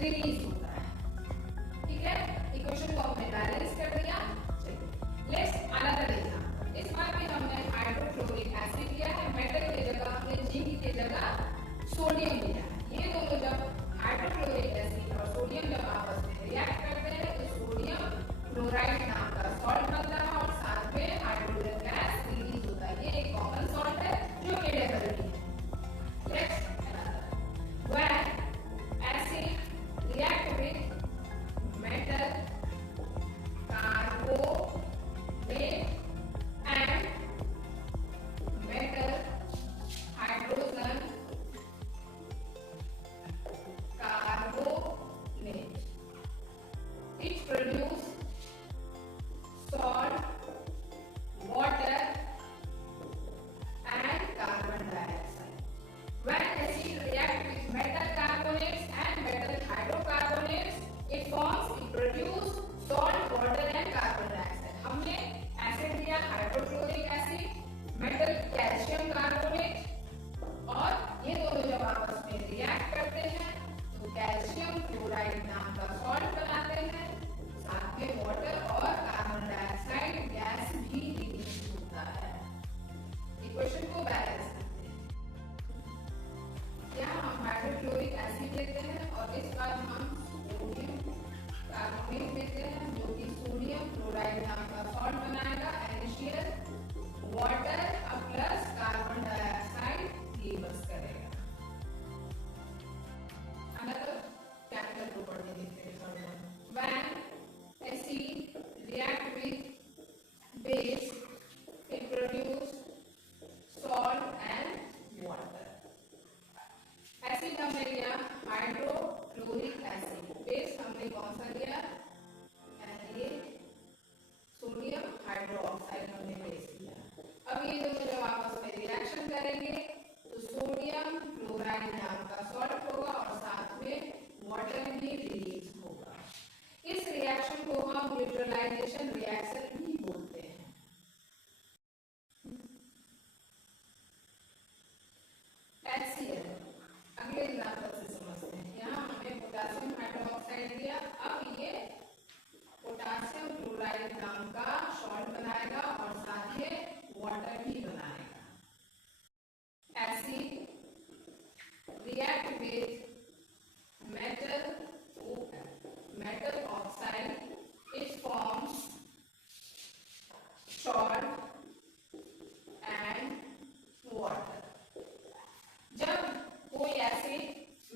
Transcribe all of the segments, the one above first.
Release होता है। ठीक है, इक्वेशन को हमने बैलेंस कर दिया। चलिए लेट्स अनदर एग्जांपल। इस बार भी हमने हाइड्रोक्लोरिक एसिड लिया है, मेटल की जगह हमने जिंक की जगह सोडियम लिया है। ये दोनों जब हाइड्रोक्लोरिक एसिड और सोडियम जब आपस में रिएक्ट करते हैं तो सोडियम क्लोराइड नाम का सॉल्ट बनता है और साथ में हाइड्रोजन गैस रिलीज होता है। ये एक कॉमन सॉल्ट है जो कि डेवलपिंग है। Next, when acid react with metal, carbonate and metal hydrogen carbonate, it produce salt, water and carbon dioxide. When acid react with metal carbonates and metal hydrocarbonates, it produce salt, water and carbon dioxide. हमने acid लिया hydrochloric acid, metal calcium carbonate और ये दोनों जब आपस में react करते हैं तो कैल्शियम क्लोराइड नाम का सॉल्ट बनाते हैं, साथ में वाटर और कार्बन डाइऑक्साइड गैस भी रिलीज होता है। इक्वेशन को बैलेंस करते हैं। यहाँ हम हाइड्रोक्लोरिक एसिड लेते हैं और इस बार हम सोडियम कार्बोनेट लेते हैं जो कि सोडियम क्लोराइड नाम का सॉल्ट बनाएगा, NaCl, water plus carbon dioxide reverse करेगा। अनदर केमिकल प्रॉपर्टी देखते हैं। When acid react with base, it produce salt and water. Acid हमने लिया हाइड्रोक्लोरिक एसिड, बेस हमने कौन सा लिया, ये सोडियम हाइड्रोक्साइड हमने बेस लिया। अब ये दोनों जब आपस में रिएक्शन करेंगे तो सोडियम क्लोराइड नाम का सॉल्ट होगा और साथ में वाटर भी रिलीज होगा। इस रिएक्शन को हम न्यूट्रलाइजेशन रिएक्शन भी बोलते हैं। HCl अगले एग्जांपल से समझते हैं। यहाँ हमने पोटेशियम हाइड्रोक्साइड लिया, अब ये पोटेशियम क्लोराइड नाम का सॉल्ट बनाएगा और साथ में वाटर भी बनाएगा। Acid react with metal oxide, it forms salt and water. जब कोई एसिड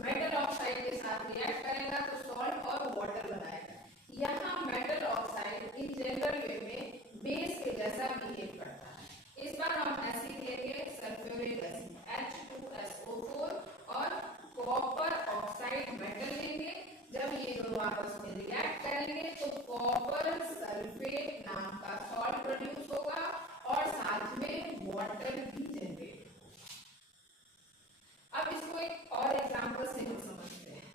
मेटल ऑक्साइड के साथ रिएक्ट करेगा तो सॉल्ट और वाटर बनाएगा। यहाँ मेटल ऑक्साइड इन जनरल वे में बेस के जैसा बिहेव करता है। इस बार हम एसिड लेंगे सल्फ्यूरिक एसिड H2SO4 और कॉपर ऑक्साइड मेटल लेंगे। जब ये दोनों आपस में रिएक्ट करेंगे तो कॉपर सल्फेट नाम का सॉल्ट प्रोड्यूस होगा और साथ में वाटर भी जनरेट। अब इसको एक और एग्जांपल से हम समझते हैं।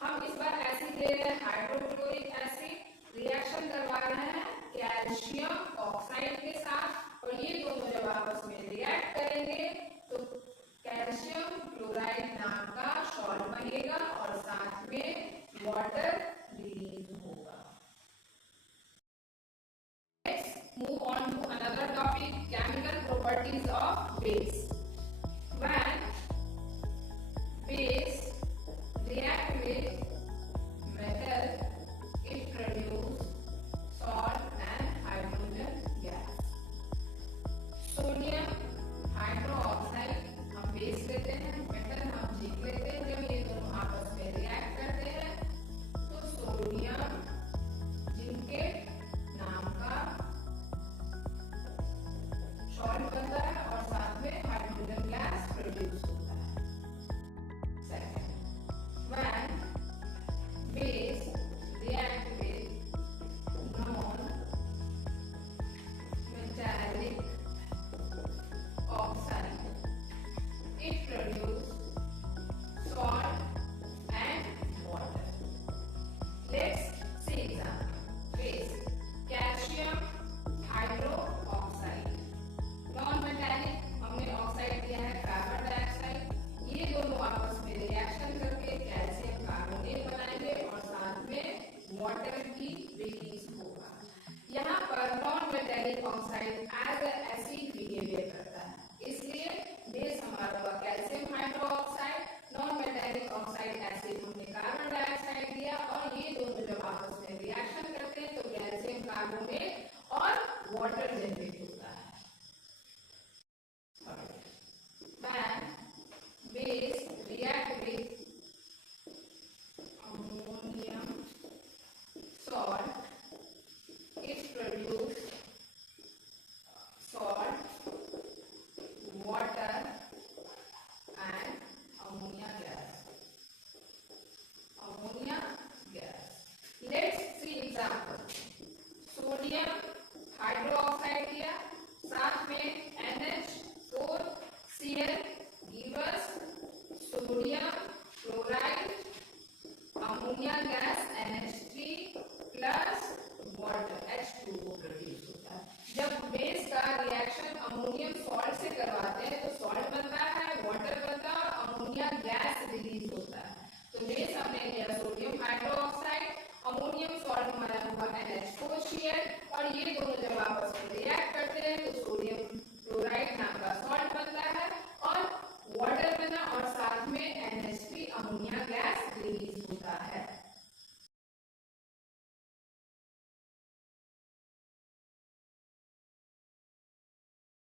हम इस बार एसिड ले रहे हैं हाइड्रोक्लोरिक एसिड, रिएक्शन करवा रहे हैं कैल्शियम ऑक्साइड के साथ और ये दोनों जब आपस में रिएक्ट करेंगे तो कैल्शियम क्लोराइड नाम का सॉल्ट बनेगा और साथ में वाटर रिलीज होगा। Let's move on to another topic, chemical properties of base. When base react with metal, it produce salt and hydrogen gas. Sodium hydroxide हम बेस लेते हैं, मेटल हम जिंक लेते हैं। जब ये दोनों आपस में react with ammonium salt, it produces salt, water and ammonia gas. Ammonia gas. Let's see example. Sodium hydroxide लिया, साथ में NH4Cl give us sodium chloride, ammonia gas NH3 plus water H2O produce होता है। जब बेस का reaction ammonium salt से करवाते हैं तो सॉल्ट बनता है, वाटर बनता है और अमोनिया गैस रिलीज होता है। तो बेस हमने लिया सोडियम हाइड्रोक्साइड, अमोनियम सॉल्ट हमारा हुआ NH4Cl और ये दोनों जब आपस में रिएक्ट करते हैं तो सोडियम क्लोराइड नाम का सॉल्ट बनता है और वाटर बना और साथ में NH3 अमोनिया गैस रिलीज होता है।